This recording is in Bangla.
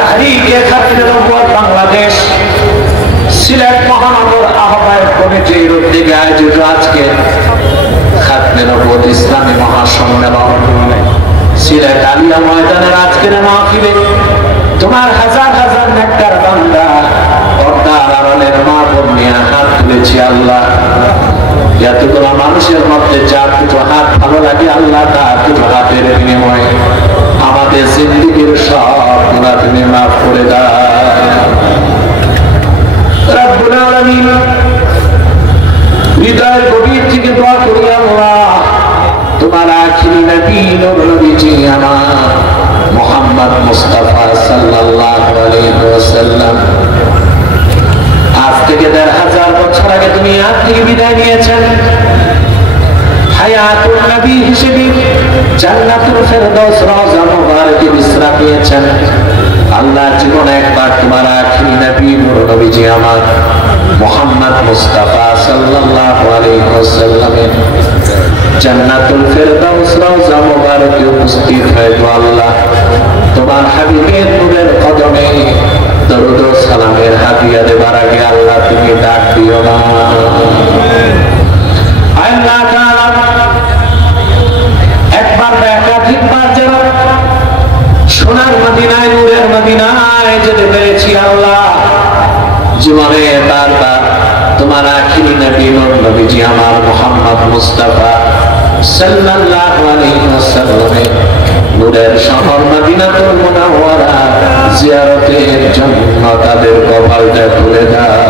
তাহরিকে খাতিরে নবুয়ত বাংলাদেশ সিলেট মহানগর আহ্বায়ক কমিটির উদ্যোগে আয়োজিত আজকে খাতমে নবুয়ত ইসলামী মহাসম্মেলন সিলেট আলিয়া ময়দানের আজকের মাহফিলে তোমার হাজার হাজার নেককার বান্দা পর্দার আড়ালের মা বোন নিয়ে হাত তুলেছি আল্লাহ। এতগুলো মানুষের মধ্যে যার দুটো হাত ভালো লাগে আল্লাহ তার দুটো হাতের বিনিময়ে আমাদের জিন্দেগীর সব গুনাহ তুমি মাফ করে দাও রব্বুল আলামিন। হৃদয়ের গভীর থেকে দোয়া করি আল্লাহ তোমার আখিরি নবী নবীজি আমার মুহাম্মদ মুস্তাফা সাল্লাল্লাহু আলাইহি ওয়াসাল্লাম আজ থেকে ১৫০০ বছর আগে তুমি আজ থেকে বিদায় নিয়েছেন। হায়াতুন নবী হিসেবে জান্নাতুল ফেরদাউস রওজা মুবারকে বিশ্রাম নিয়েছেন। আল্লাহ জীবনে একবার তোমার আখিরি নবী নবীজি আমার মুহাম্মদ মুস্তাফা সাল্লাল্লাহু আলাইহি ওয়াসাল্লামের জান্নাতুল ফেরদাউস রওজা মুবারকে উপস্থিত হয়ে আল্লাহ তোমার হাবিবের নূরের কদমে দরুদ ও সালামের হাদিয়া দেবার আগে আল্লাহ তুমি ডাক দিও না। আল্লাহ তাআলা একবার একাধিকবার যেন সোনার মদিনায় নূরের মদিনায় যেতে পেরেছি আল্লাহ জীবনে বারবার তোমার আখিরি নবী নবীজি আমার মুহাম্মদ মুস্তাফা সাল্লাল্লাহু আলাইহি ওয়াসাল্লামের নূরের শহর মদিনাতুল মুনাওয়ারা জিয়ারতের জন্য তাদের কপালটা খুলে দাও।